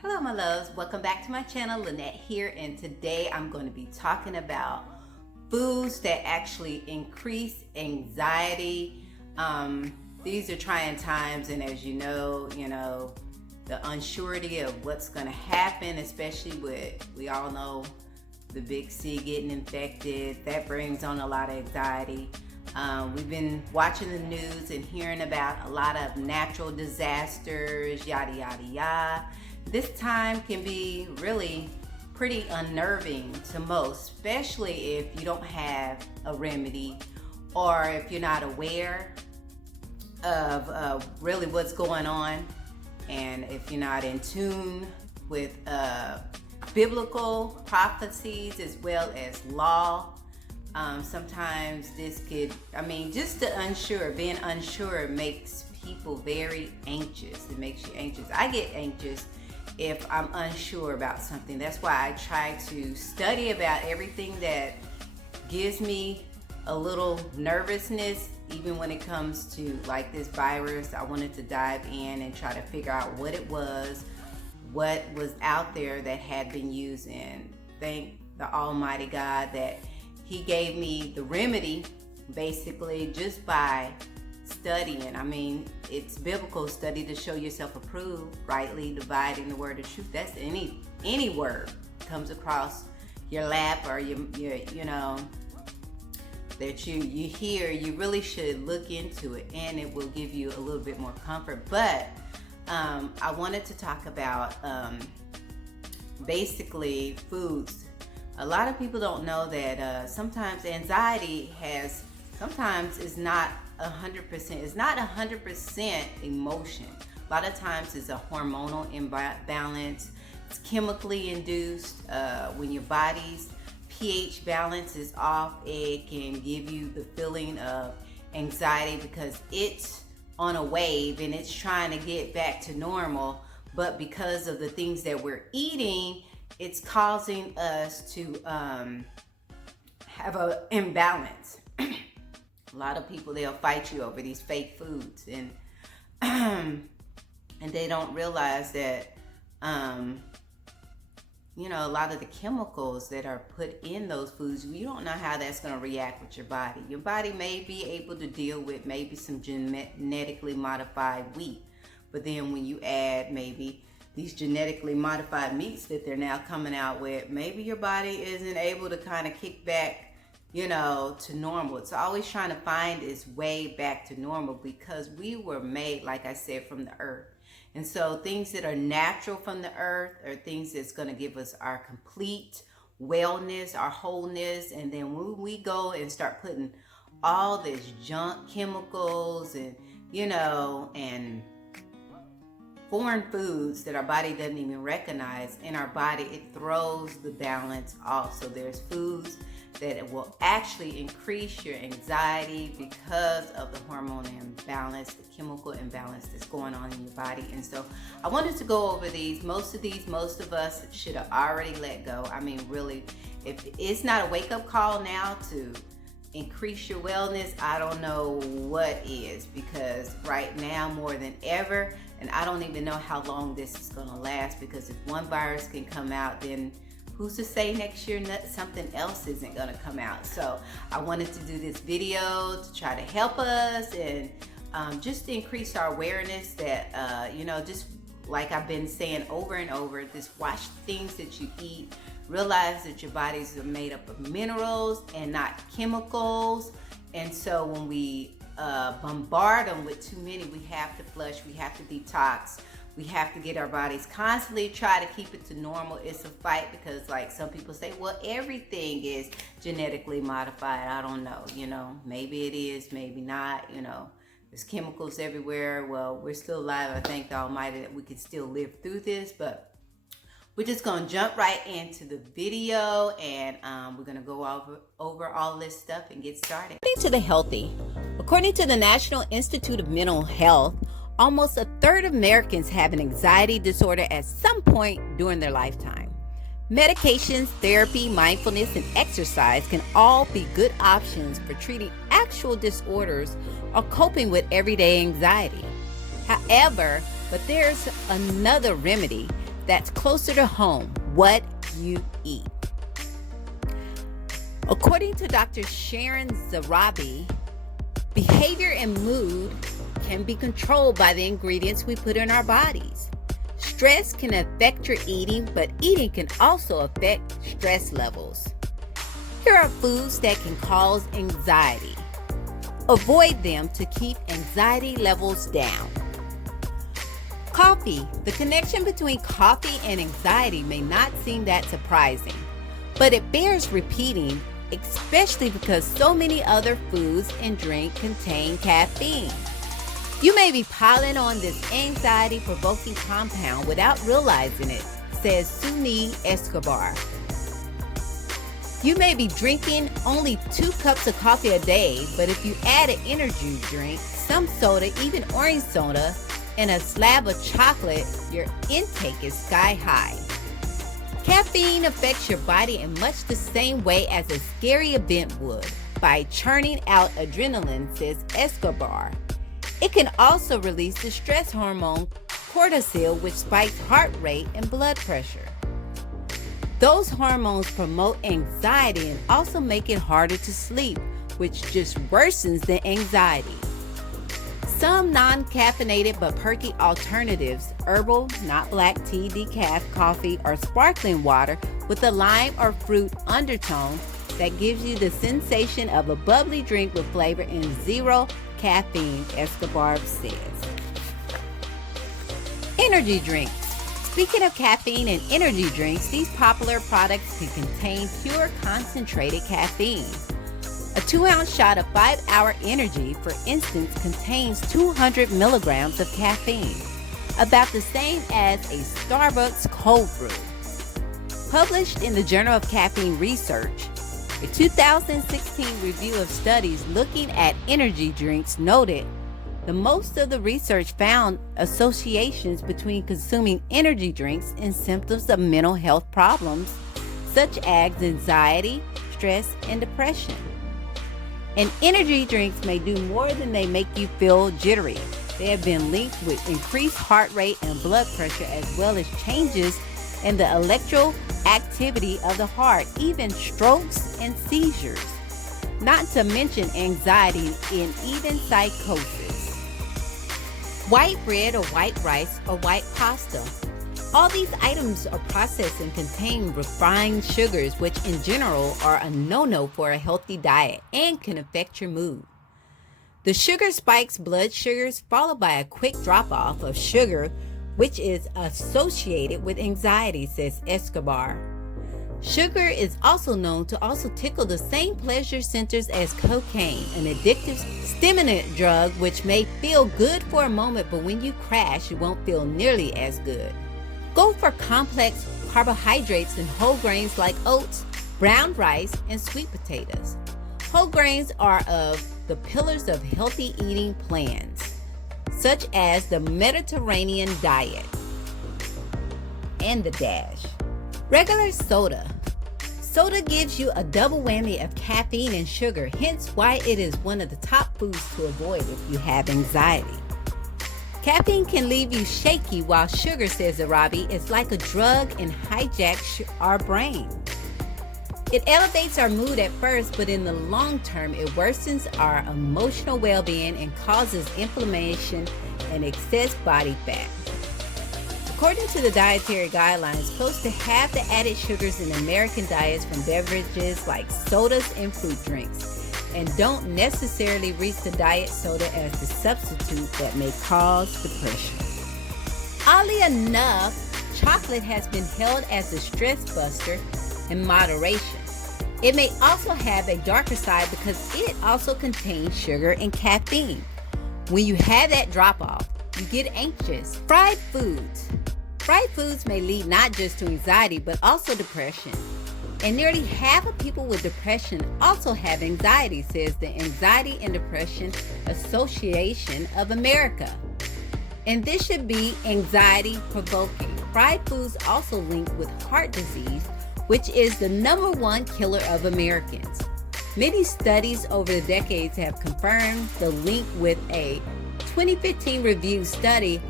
Hello my loves, welcome back to my channel. Lynette here, and today I'm going to be talking about foods that actually increase anxiety. These are trying times, and as you know, the unsurety of what's going to happen, especially with, we all know, the big C getting infected. That brings on a lot of anxiety. We've been watching the news and hearing about a lot of natural disasters, yada yada yada. This time can be really pretty unnerving to most, especially if you don't have a remedy or if you're not aware of really what's going on, and if you're not in tune with biblical prophecies as well as law. Sometimes this could, just being unsure makes people very anxious. It makes you anxious. I get anxious if I'm unsure about something. That's why I try to study about everything that gives me a little nervousness, even when it comes to like this virus. I wanted to dive in and try to figure out what it was, what was out there that had been used, and thank the Almighty God that He gave me the remedy basically just by studying. It's biblical study to show yourself approved, rightly dividing the word of truth. That's any word comes across your lap or your that you hear, you really should look into it, and it will give you a little bit more comfort. But I wanted to talk about basically foods. A lot of people don't know that sometimes anxiety is not 100%. It's not 100% emotion. A lot of times it's a hormonal imbalance. It's chemically induced. When your body's pH balance is off, it can give you the feeling of anxiety because it's on a wave and it's trying to get back to normal. But because of the things that we're eating, it's causing us to have an imbalance. A lot of people, they'll fight you over these fake foods, and and they don't realize that a lot of the chemicals that are put in those foods, you don't know how that's going to react with your body. Your body may be able to deal with maybe some genetically modified wheat, but then when you add maybe these genetically modified meats that they're now coming out with, maybe your body isn't able to kind of kick back to normal. It's always trying to find its way back to normal because we were made, like I said, from the earth. And so things that are natural from the earth are things that's going to give us our complete wellness, our wholeness. And then when we go and start putting all this junk chemicals and foreign foods that our body doesn't even recognize in our body, it throws the balance off. So there's foods that will actually increase your anxiety because of the hormone imbalance, the chemical imbalance that's going on in your body. And so I wanted to go over these. Most of us should have already let go. Really, if it's not a wake-up call now to increase your wellness, I don't know what is, because right now more than ever, and I don't even know how long this is going to last, because if one virus can come out, then who's to say next year something else isn't going to come out? So I wanted to do this video to try to help us and just to increase our awareness that, just like I've been saying over and over, just watch things that you eat. Realize that your bodies are made up of minerals and not chemicals. And so when we bombard them with too many, we have to flush, we have to detox. We have to get our bodies constantly try to keep it to normal. It's a fight because, like, some people say, well, everything is genetically modified. I don't know, maybe it is, maybe not, there's chemicals everywhere. Well, we're still alive. I thank the Almighty that we can still live through this, but we're just going to jump right into the video, and we're going to go over all this stuff and get started. According to the Healthy, according to the National Institute of Mental Health, almost a third of Americans have an anxiety disorder at some point during their lifetime. Medications, therapy, mindfulness, and exercise can all be good options for treating actual disorders or coping with everyday anxiety. However, there's another remedy that's closer to home, what you eat. According to Dr. Sharon Zarabi, behavior and mood can be controlled by the ingredients we put in our bodies. Stress can affect your eating, but eating can also affect stress levels. Here are foods that can cause anxiety. Avoid them to keep anxiety levels down. Coffee. The connection between coffee and anxiety may not seem that surprising, but it bears repeating, especially because so many other foods and drinks contain caffeine. You may be piling on this anxiety-provoking compound without realizing it, says Suni Escobar. You may be drinking only 2 cups of coffee a day, but if you add an energy drink, some soda, even orange soda, and a slab of chocolate, your intake is sky high. Caffeine affects your body in much the same way as a scary event would, by churning out adrenaline, says Escobar. It can also release the stress hormone cortisol, which spikes heart rate and blood pressure. Those hormones promote anxiety and also make it harder to sleep, which just worsens the anxiety. Some non-caffeinated but perky alternatives, herbal, not black tea, decaf, coffee, or sparkling water with a lime or fruit undertone that gives you the sensation of a bubbly drink with flavor and 0 caffeine, Escobar says. Energy drinks. Speaking of caffeine and energy drinks, these popular products can contain pure concentrated caffeine. A 2-ounce shot of 5-Hour Energy, for instance, contains 200 milligrams of caffeine, about the same as a Starbucks cold brew. Published in the Journal of Caffeine Research, a 2016 review of studies looking at energy drinks noted that most of the research found associations between consuming energy drinks and symptoms of mental health problems such as anxiety, stress, and depression. And energy drinks may do more than they make you feel jittery. They have been linked with increased heart rate and blood pressure, as well as changes in the electrical activity of the heart, even strokes and seizures, not to mention anxiety and even psychosis. White bread or white rice or white pasta. All these items are processed and contain refined sugars, which in general are a no-no for a healthy diet and can affect your mood. The sugar spikes blood sugars, followed by a quick drop-off of sugar, which is associated with anxiety, says Escobar. Sugar is also known to also tickle the same pleasure centers as cocaine, an addictive stimulant drug which may feel good for a moment, but when you crash, you won't feel nearly as good. Go for complex carbohydrates and whole grains like oats, brown rice, and sweet potatoes. Whole grains are of the pillars of healthy eating plans, such as the Mediterranean diet and the DASH. Regular soda. Soda gives you a double whammy of caffeine and sugar, hence why it is one of the top foods to avoid if you have anxiety. Caffeine can leave you shaky, while sugar, says Arabi, is like a drug and hijacks our brain. It elevates our mood at first, but in the long term, it worsens our emotional well-being and causes inflammation and excess body fat. According to the dietary guidelines, close to half the added sugars in American diets from beverages like sodas and fruit drinks, and don't necessarily reach the diet soda as the substitute that may cause depression. Oddly enough, chocolate has been held as a stress buster in moderation. It may also have a darker side because it also contains sugar and caffeine. When you have that drop off, you get anxious. Fried foods. Fried foods may lead not just to anxiety but also depression. And nearly half of people with depression also have anxiety, says the Anxiety and Depression Association of America. And this should be anxiety provoking. Fried foods also link with heart disease, which is the #1 killer of Americans. Many studies over the decades have confirmed the link, with a 2015 review study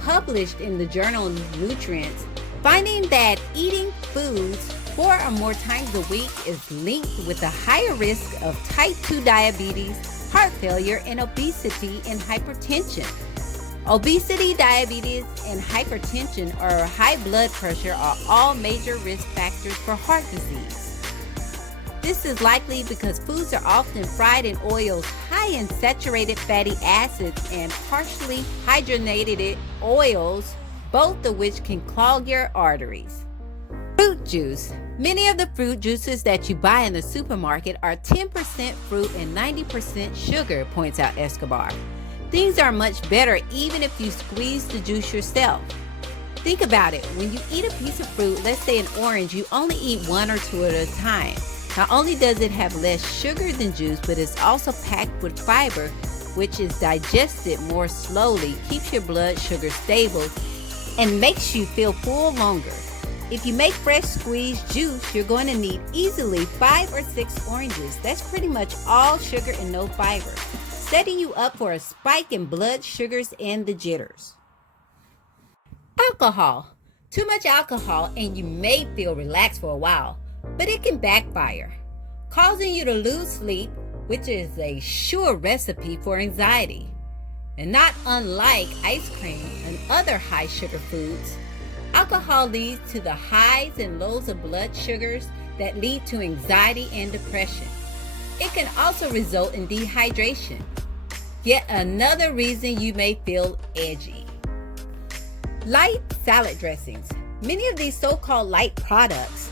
published in the journal Nutrients Finding that eating foods 4 or more times a week is linked with a higher risk of type 2 diabetes, heart failure, and obesity and hypertension. Obesity, diabetes, and hypertension or high blood pressure are all major risk factors for heart disease. This is likely because foods are often fried in oils high in saturated fatty acids and partially hydrogenated oils, both of which can clog your arteries. Fruit juice. Many of the fruit juices that you buy in the supermarket are 10% fruit and 90% sugar, points out Escobar. Things are much better even if you squeeze the juice yourself. Think about it. When you eat a piece of fruit, let's say an orange, you only eat 1 or 2 at a time. Not only does it have less sugar than juice, but it's also packed with fiber, which is digested more slowly, keeps your blood sugar stable, and makes you feel full longer. If you make fresh squeezed juice, you're going to need easily 5 or 6 oranges. That's pretty much all sugar and no fiber, setting you up for a spike in blood sugars and the jitters. Alcohol. Too much alcohol and you may feel relaxed for a while, but it can backfire, causing you to lose sleep, which is a sure recipe for anxiety. And not unlike ice cream and other high sugar foods, alcohol leads to the highs and lows of blood sugars that lead to anxiety and depression. It can also result in dehydration. Yet another reason you may feel edgy. Light salad dressings. Many of these so-called light products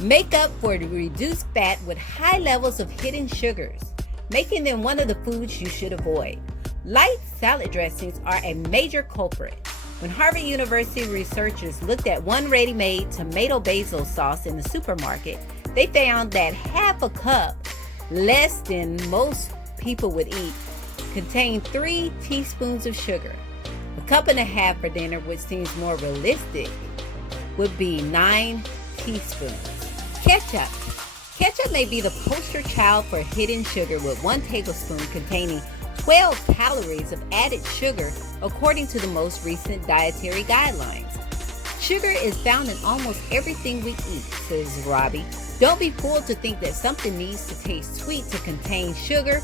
make up for the reduced fat with high levels of hidden sugars, making them one of the foods you should avoid. Light salad dressings are a major culprit. When Harvard University researchers looked at one ready-made tomato basil sauce in the supermarket, they found that half a cup, less than most people would eat, contained 3 teaspoons of sugar. A cup and a half for dinner, which seems more realistic, would be 9 teaspoons. Ketchup. Ketchup may be the poster child for hidden sugar, with 1 tablespoon containing 12 calories of added sugar according to the most recent dietary guidelines. Sugar is found in almost everything we eat, says Robbie. Don't be fooled to think that something needs to taste sweet to contain sugar,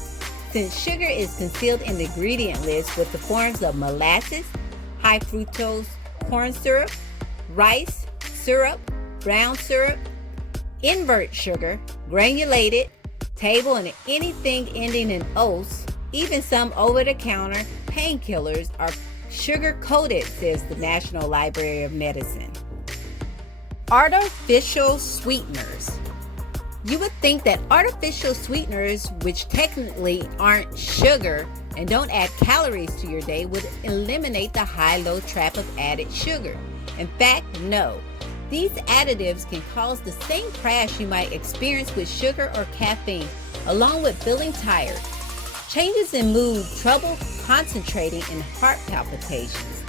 since sugar is concealed in the ingredient list with the forms of molasses, high fructose corn syrup, rice syrup, brown syrup, invert sugar, granulated, table, and anything ending in "ose." Even some over-the-counter painkillers are sugar-coated, says the National Library of Medicine. Artificial sweeteners. You would think that artificial sweeteners, which technically aren't sugar and don't add calories to your day, would eliminate the high-low trap of added sugar. In fact, no. These additives can cause the same crash you might experience with sugar or caffeine, along with feeling tired, changes in mood, trouble concentrating, and heart palpitations.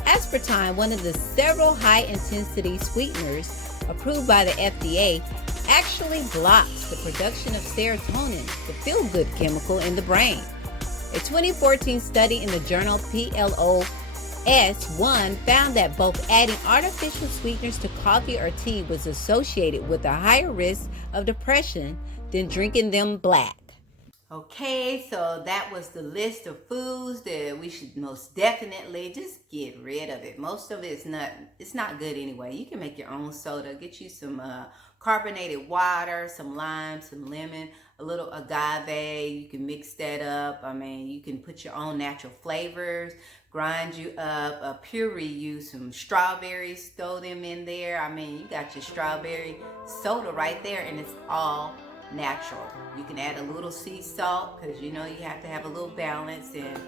Aspartame, one of the several high-intensity sweeteners approved by the FDA, actually blocks the production of serotonin, the feel-good chemical in the brain. A 2014 study in the journal PLOS One found that both adding artificial sweeteners to coffee or tea was associated with a higher risk of depression than drinking them black. Okay, so that was the list of foods that we should most definitely just get rid of it. Most of it's not good anyway. You can make your own soda. Get you some carbonated water, some lime, some lemon, a little agave. You can mix that up. I mean, you can put your own natural flavors, grind you up, puree you some strawberries, throw them in there. I mean, you got your strawberry soda right there, and it's all natural. You can add a little sea salt because you know you have to have a little balance, and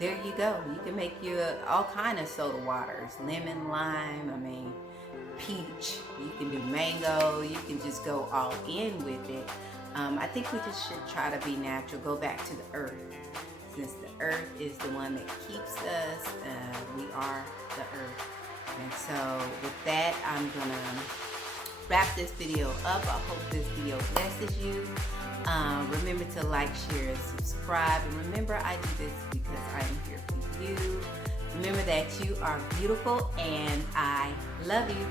there you go. You can make you all kind of soda waters, lemon, lime, I mean peach, you can do mango, you can just go all in with it. I think we just should try to be natural, go back to the earth, since the earth is the one that keeps us. We are the earth. And so with that, I'm gonna wrap this video up. I hope this video blesses you. Remember to like, share, and subscribe. And remember, I do this because I am here for you. Remember that you are beautiful and I love you.